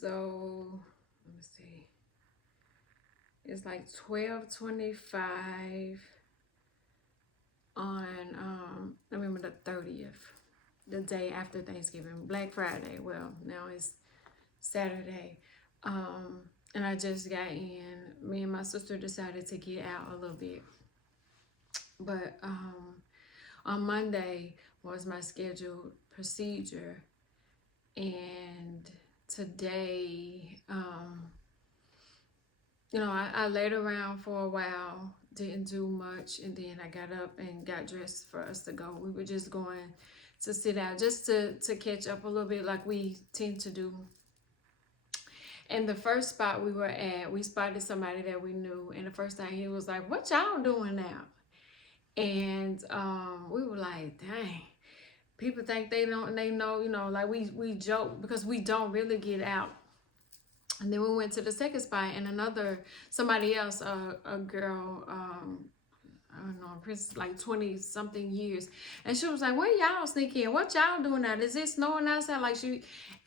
So let me see. It's like 12:25 on I remember the 30th, the day after Thanksgiving, Black Friday. Well, now it's Saturday. Um, and I just got in. Me and my sister decided to get out a little bit. But on Monday was my scheduled procedure. And today, I laid around for a while, didn't do much, and then I got up and got dressed for us to go. We were just going to sit out just to catch up a little bit like we tend to do. And the first spot we were at, we spotted somebody that we knew, and the first thing he was like, "What y'all doing now?" And we were like, "Dang." People think they know, like we joke because we don't really get out. And then we went to the second spot, and somebody else, a girl, I don't know, like 20 something years. And she was like, "Where y'all sneaking? What y'all doing out? Is it snowing outside?" Like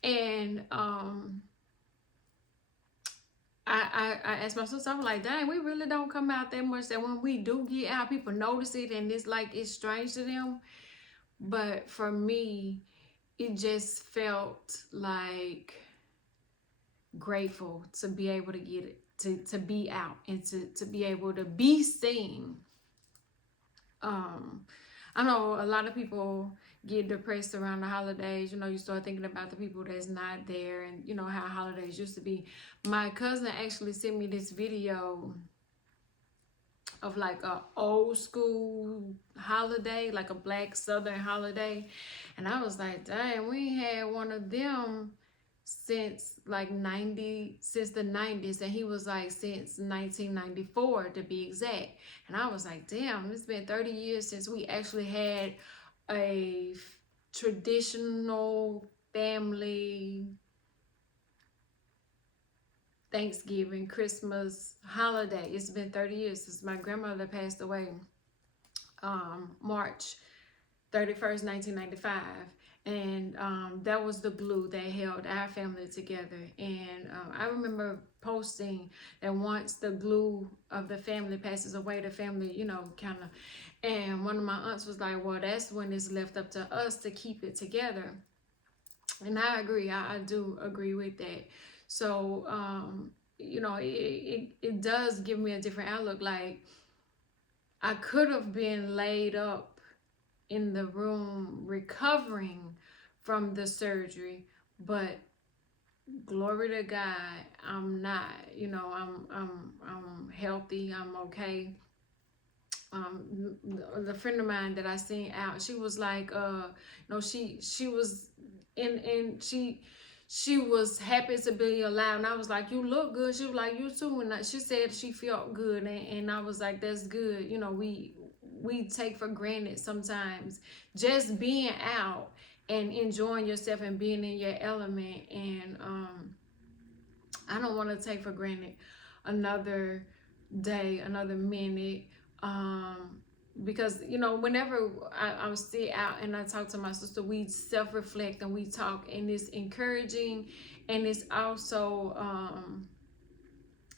and I asked my sister, I was like, "Dang, we really don't come out that much that when we do get out, people notice it and it's like it's strange to them." But for me, it just felt like grateful to be able to get it, to be out and to be able to be seen. I know a lot of people get depressed around the holidays. You start thinking about the people that's not there and how holidays used to be. My cousin actually sent me this video of like a old school holiday, like a black southern holiday. And I was like, dang, we ain't had one of them since like since the 90s. And he was like, since 1994 to be exact. And I was like, damn, it's been 30 years since we actually had a traditional family Thanksgiving, Christmas holiday. It's been 30 years since my grandmother passed away, March 31st, 1995. And that was the glue that held our family together. And I remember posting that once the glue of the family passes away, the family, kind of, and one of my aunts was like, well, that's when it's left up to us to keep it together. And I agree. I do agree with that. So, it does give me a different outlook. Like, I could have been laid up in the room recovering from the surgery, but glory to God, I'm not. I'm healthy. I'm okay. The friend of mine that I seen out, she was like, she was she was happy to be alive. And I was like, you look good. She was like, you too. And she said she felt good. And I was like, that's good. We take for granted sometimes just being out and enjoying yourself and being in your element. And I don't want to take for granted another day, another minute. Because whenever I sit out and I talk to my sister, we self-reflect and we talk, and it's encouraging, and it's also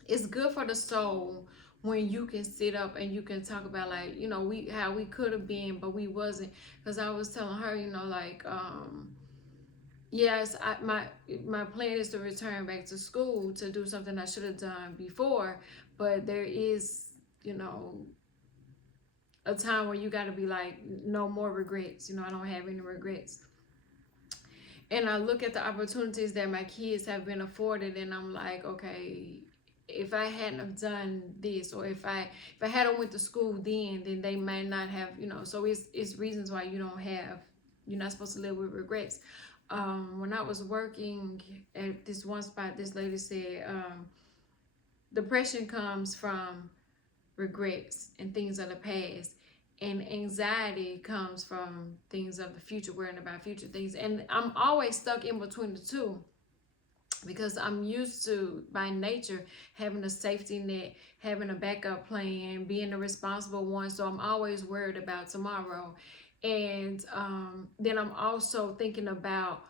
it's good for the soul when you can sit up and you can talk about, like, how we could have been but we wasn't. Because I was telling her, like, yes, my plan is to return back to school to do something I should have done before, but there is a time where you got to be like, no more regrets. I don't have any regrets. And I look at the opportunities that my kids have been afforded, and I'm like, okay, if I hadn't have done this, or if I hadn't went to school then they might not have, so it's reasons why you're not supposed to live with regrets. When I was working at this one spot, this lady said, depression comes from regrets and things of the past, and anxiety comes from things of the future, worrying about future things. And I'm always stuck in between the two, because I'm used to, by nature, having a safety net, having a backup plan, being a responsible one. So I'm always worried about tomorrow. And then I'm also thinking about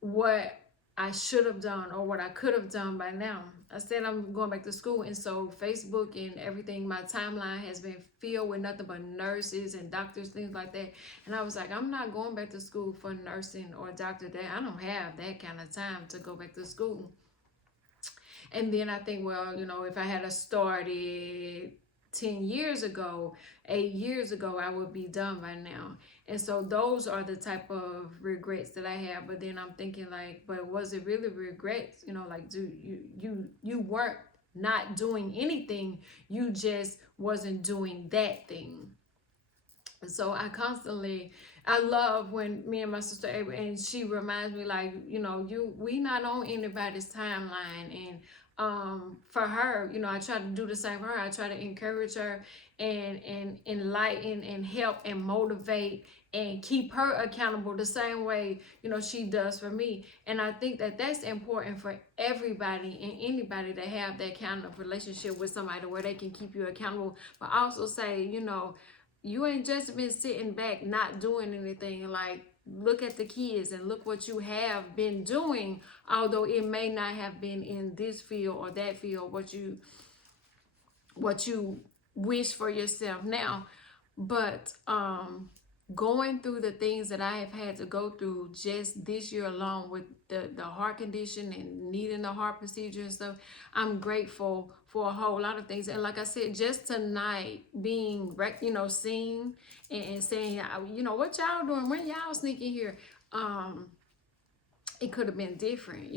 what I should have done or what I could have done by now. I said I'm going back to school, and so Facebook and everything, my timeline has been filled with nothing but nurses and doctors, things like that. And I was like, I'm not going back to school for nursing or doctor. That I don't have that kind of time to go back to school. And then I think, well, if I had started 10 years ago, 8 years ago, I would be done by now. And so those are the type of regrets that I have. But then I'm thinking like, but was it really regrets? Like, do you weren't not doing anything, you just wasn't doing that thing. So I love when me and my sister and she reminds me like, we not on anybody's timeline. And for her, I try to do the same for her. I try to encourage her and enlighten and help and motivate and keep her accountable the same way, she does for me. And I think that that's important for everybody and anybody to have that kind of relationship with somebody where they can keep you accountable, but also say, you ain't just been sitting back not doing anything. Like, look at the kids and look what you have been doing, although it may not have been in this field or that field, what you wish for yourself now. But going through the things that I have had to go through just this year alone with the heart condition and needing the heart procedure and stuff, I'm grateful for a whole lot of things. And like I said, just tonight being, seen and saying, what y'all doing? When y'all sneaking here? It could have been different.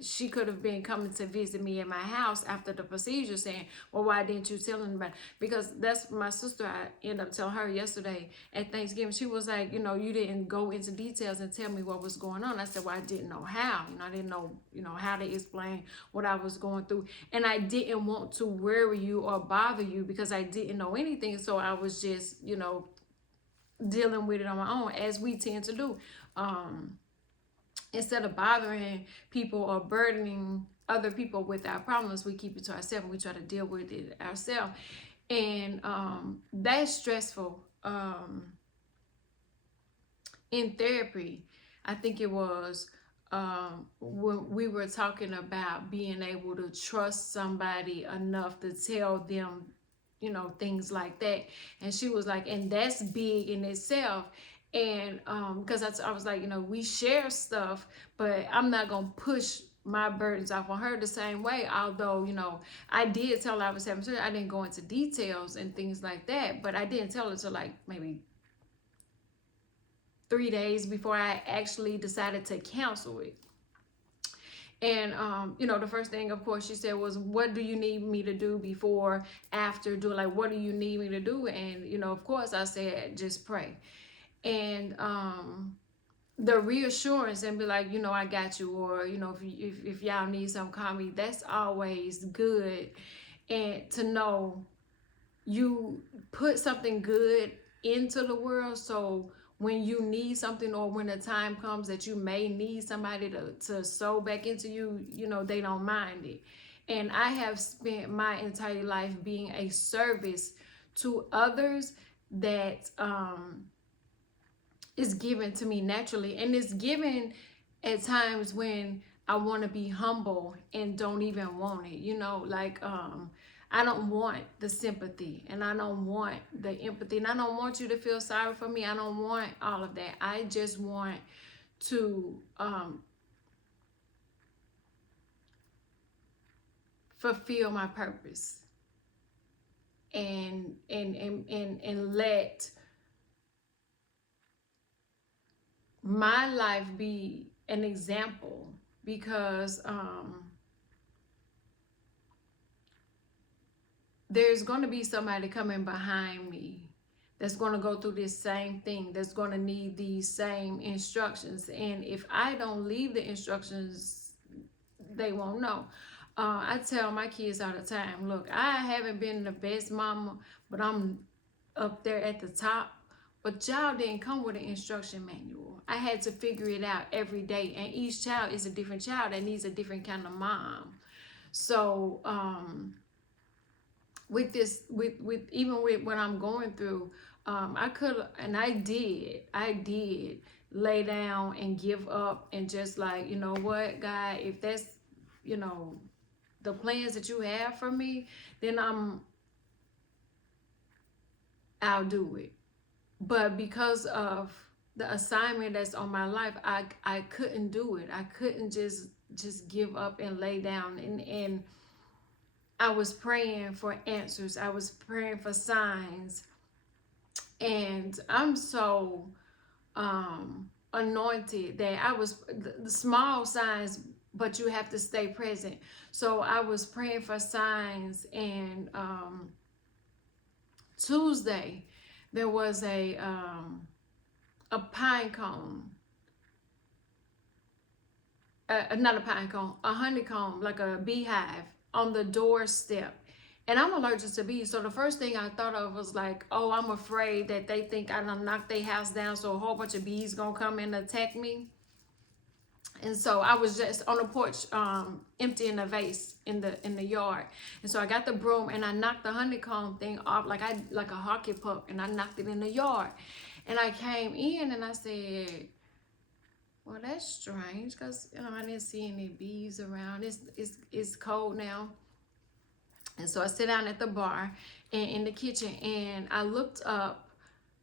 She could have been coming to visit me at my house after the procedure saying, well, why didn't you tell anybody? Because that's my sister. I ended up telling her yesterday at Thanksgiving. She was like, you didn't go into details and tell me what was going on. I said, well, I didn't know how. I didn't know, how to explain what I was going through. And I didn't want to worry you or bother you because I didn't know anything. So I was just, dealing with it on my own, as we tend to do. Instead of bothering people or burdening other people with our problems, we keep it to ourselves and we try to deal with it ourselves. And that's stressful. In therapy, I think it was when we were talking about being able to trust somebody enough to tell them, things like that. And she was like, and that's big in itself. And because I was like, we share stuff, but I'm not going to push my burdens off on her the same way. Although, I did tell her I was having surgery. I didn't go into details and things like that, but I didn't tell her till like maybe 3 days before I actually decided to cancel it. And, the first thing, of course, she said was, what do you need me to do before, after, do like, what do you need me to do? And, of course, I said, just pray. And the reassurance and be like, I got you, or if y'all need something, call me. That's always good. And to know you put something good into the world, so when you need something or when the time comes that you may need somebody to sow back into you, they don't mind it. And I have spent my entire life being a service to others that is given to me naturally, and it's given at times when I want to be humble and don't even want it, like I don't want the sympathy, and I don't want the empathy, and I don't want you to feel sorry for me. I don't want all of that. I just want to fulfill my purpose and let my life be an example, because there's going to be somebody coming behind me that's going to go through this same thing, that's going to need these same instructions. And if I don't leave the instructions, they won't know. I tell my kids all the time, look, I haven't been the best mama, but I'm up there at the top. But y'all didn't come with an instruction manual. I had to figure it out every day. And each child is a different child that needs a different kind of mom. So with even with what I'm going through, I could, and I did lay down and give up and just like, you know what, God, if that's, you know, the plans that you have for me, then I'll do it. But because of the assignment that's on my life, I couldn't do it. I couldn't just give up and lay down. And I was praying for answers. I was praying for signs. And I'm so anointed that I was the small signs, but you have to stay present. So I was praying for signs, and Tuesday there was a pine cone, not a pine cone, a honeycomb, like a beehive on the doorstep. And I'm allergic to bees. So the first thing I thought of was like, oh, I'm afraid that they think I done knocked their house down, so a whole bunch of bees gonna come and attack me. And so I was just on the porch, emptying a vase in the yard. And so I got the broom and I knocked the honeycomb thing off like a hockey puck, and I knocked it in the yard. And I came in and I said, well, that's strange, because you know I didn't see any bees around. It's cold now. And so I sit down at the bar and in the kitchen, and I looked up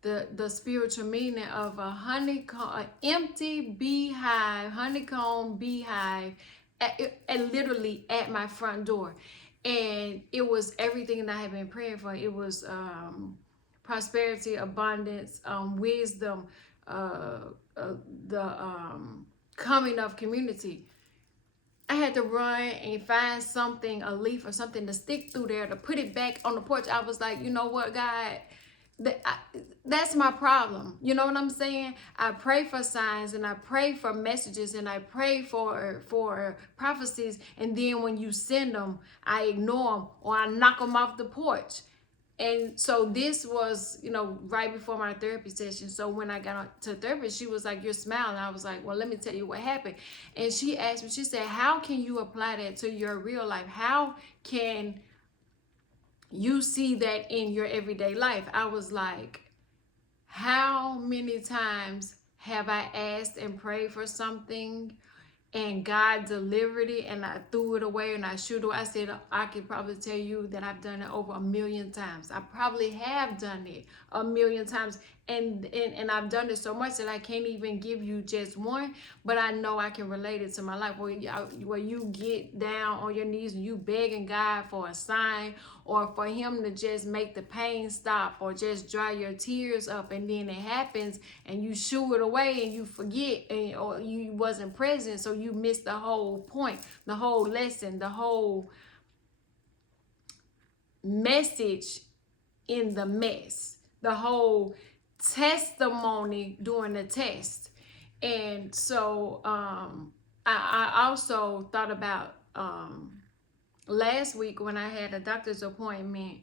the spiritual meaning of a honeycomb, an empty beehive, honeycomb beehive, at literally at my front door. And it was everything that I had been praying for. It was prosperity, abundance, wisdom, the coming of community. I had to run and find something, a leaf or something to stick through there to put it back on the porch. I was like, you know what, God, that's my problem. You know what I'm saying? I pray for signs and I pray for messages and I pray for prophecies, and then when you send them, I ignore them or I knock them off the porch. And so this was, you know, right before my therapy session. So when I got to therapy, she was like, you're smiling. I was like, well, let me tell you what happened. And she asked me, she said, how can you apply that to your real life? How can you see that in your everyday life? I was like, how many times have I asked and prayed for something and God delivered it and I threw it away and I should have? I said, I could probably tell you that I've done it over 1,000,000 times. I probably have done it 1,000,000 times. And I've done it so much that I can't even give you just one, but I know I can relate it to my life. Where you get down on your knees and you begging God for a sign, or for him to just make the pain stop, or just dry your tears up, and then it happens and you shoo it away and you forget, or you wasn't present, so you missed the whole point, the whole lesson, the whole message in the mess, the whole testimony during the test. And so I also thought about last week when I had a doctor's appointment.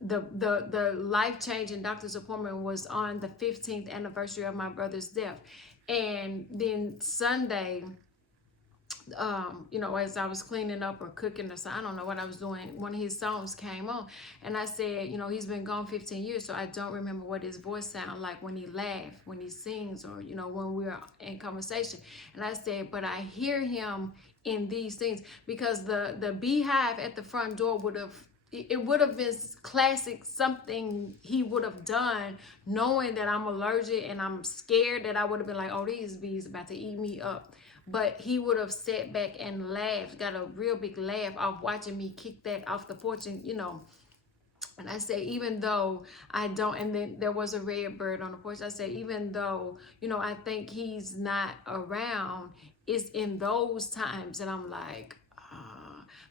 The life-changing doctor's appointment was on the 15th anniversary of my brother's death. And then Sunday, you know, as I was cleaning up or cooking or something, I don't know what I was doing, one of his songs came on, and I said, you know, he's been gone 15 years, so I don't remember what his voice sounded like when he laughed, when he sings, or, you know, when we're in conversation. And I said, but I hear him in these things, because the beehive at the front door would have been classic, something he would have done, knowing that I'm allergic and I'm scared, that I would have been like, oh, these bees about to eat me up. But he would have sat back and laughed, got a real big laugh off watching me kick that off the porch. And, you know, and I say, even though I don't, and then there was a red bird on the porch. I said, even though, you know, I think he's not around, it's in those times. And I'm like,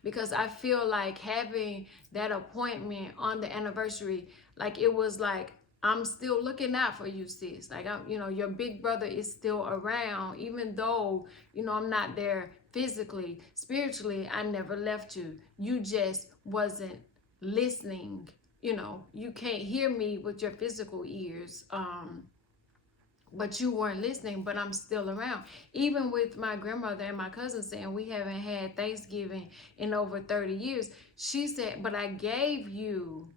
because I feel like having that appointment on the anniversary, like it was like, I'm still looking out for you, sis. Like, you know, your big brother is still around, even though, you know, I'm not there physically. Spiritually, I never left you. You just wasn't listening. You know, you can't hear me with your physical ears. But you weren't listening, but I'm still around. Even with my grandmother and my cousin saying we haven't had Thanksgiving in over 30 years, she said, but I gave you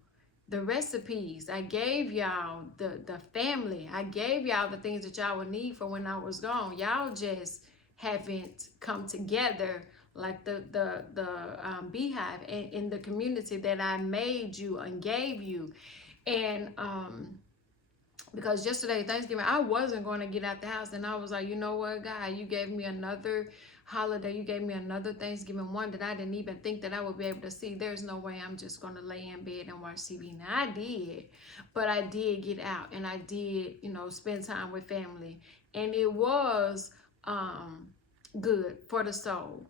the recipes. I gave y'all the family. I gave y'all the things that y'all would need for when I was gone. Y'all just haven't come together like the beehive and in the community that I made you and gave you. And because yesterday Thanksgiving I wasn't going to get out the house, and I was like, you know what, God, you gave me another holiday, you gave me another Thanksgiving, one that I didn't even think that I would be able to see. There's no way I'm just going to lay in bed and watch TV. Now I did, but I did get out and I did, you know, spend time with family, and it was good for the soul.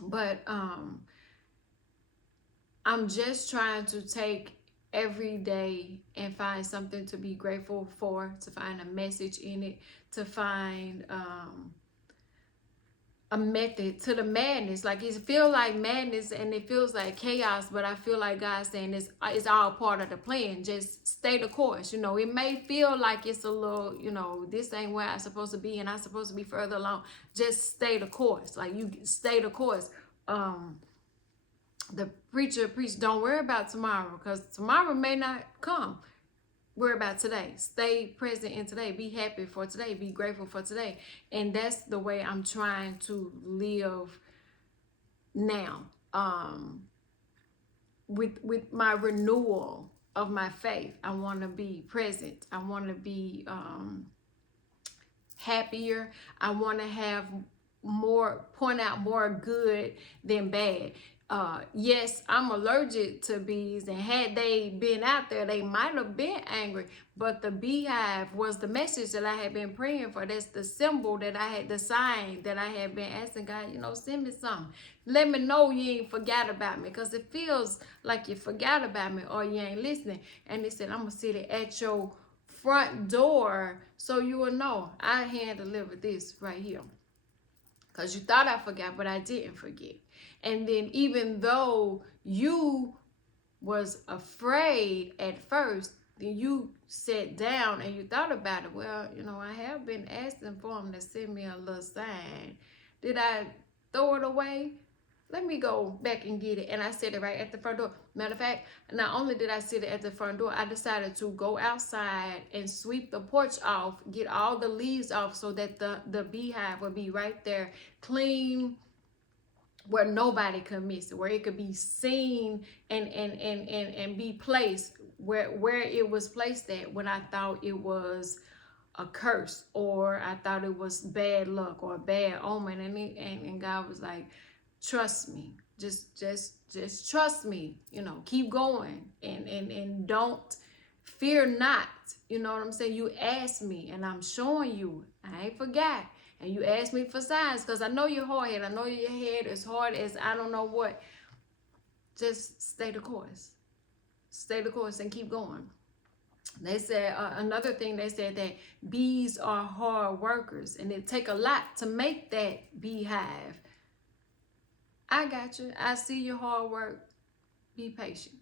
But I'm just trying to take every day and find something to be grateful for, to find a message in it, to find a method to the madness. Like, it feels like madness and it feels like chaos, but I feel like God's saying it's all part of the plan. Just stay the course. You know, it may feel like it's a little, you know, this ain't where I'm supposed to be and I'm supposed to be further along. Just stay the course. Like, you stay the course. The preacher preached, don't worry about tomorrow, because tomorrow may not come. Worry about today. Stay present in today. Be happy for today. Be grateful for today. And that's the way I'm trying to live now. With my renewal of my faith, I want to be present. I want to be happier. I want to have more, point out more good than bad. Yes, I'm allergic to bees, and had they been out there, they might have been angry, but the beehive was the message that I had been praying for. That's the symbol that I had, the sign that I had been asking God, you know, send me something. Let me know you ain't forgot about me, because it feels like you forgot about me or you ain't listening. And they said, I'm going to sit it at your front door so you will know I hand delivered this right here. Because you thought I forgot, but I didn't forget. And then even though you was afraid at first, then you sat down and you thought about it. Well, you know, I have been asking for him to send me a little sign. Did I throw it away? Let me go back and get it. And I set it right at the front door. Matter of fact, not only did I sit it at the front door, I decided to go outside and sweep the porch off, get all the leaves off so that the beehive would be right there, clean, where nobody could miss it, where it could be seen and be placed where it was placed at when I thought it was a curse or I thought it was bad luck or a bad omen. And God was like, trust me, just trust me, you know, keep going and don't fear not. You know what I'm saying? You asked me and I'm showing you. I ain't forgot. And you asked me for signs because I know your hard head. I know your head is hard as I don't know what. Just stay the course. Stay the course and keep going. They said another thing, they said that bees are hard workers and it take a lot to make that beehive. I got you. I see your hard work. Be patient.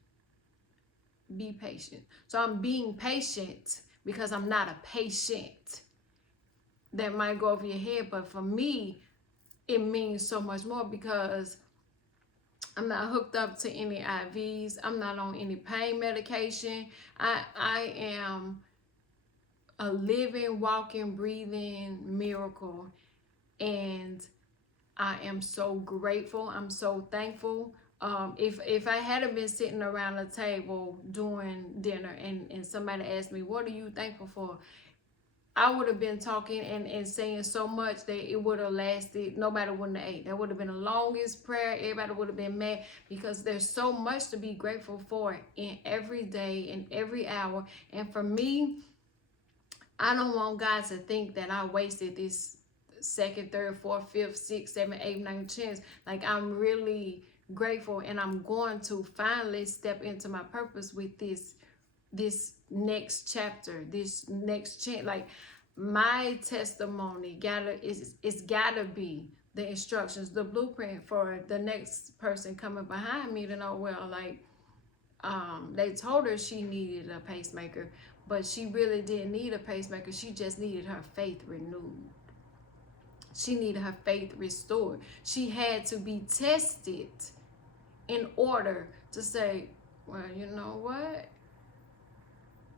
Be patient. So I'm being patient because I'm not a patient. That might go over your head, but for me, it means so much more because I'm not hooked up to any IVs. I'm not on any pain medication. I am a living, walking, breathing miracle. And I am so grateful. I'm so thankful. If I hadn't been sitting around a table doing dinner and somebody asked me, what are you thankful for? I would have been talking and saying so much that it would have lasted, nobody wouldn't have ate. That would have been the longest prayer. Everybody would have been mad because there's so much to be grateful for in every day, in every hour. And for me, I don't want God to think that I wasted this second, third, fourth, fifth, sixth, seventh, eighth, ninth chance. Like, I'm really grateful and I'm going to finally step into my purpose with this next chapter, this next chance. Like, my testimony it's gotta be the instructions, the blueprint for the next person coming behind me to know, well, like, they told her she needed a pacemaker, but she really didn't need a pacemaker. She just needed her faith renewed. She needed her faith restored. She had to be tested in order to say, well, you know what?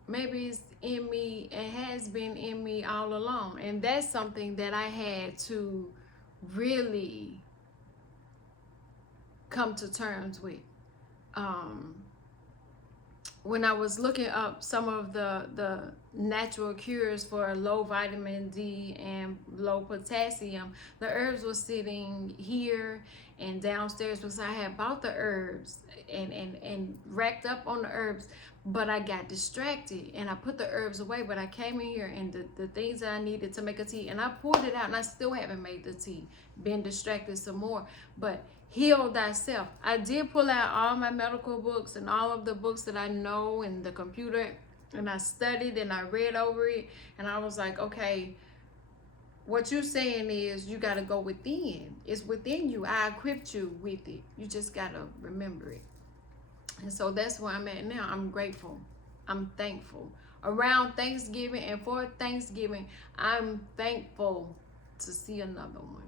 Maybe it's in me and has been in me all along. And that's something that I had to really come to terms with. Um, when I was looking up some of the natural cures for low vitamin D and low potassium, the herbs were sitting here and downstairs because I had bought the herbs and racked up on the herbs, but I got distracted and I put the herbs away. But I came in here and the things that I needed to make a tea, and I poured it out, and I still haven't made the tea. Been distracted some more, but heal thyself. I did pull out all my medical books and all of the books that I know and the computer, and I studied and I read over it, and I was like, okay, what you're saying is you got to go within. It's within you. I equipped you with it. You just got to remember it. And so that's where I'm at now. I'm grateful. I'm thankful. Around Thanksgiving and for Thanksgiving, I'm thankful to see another one.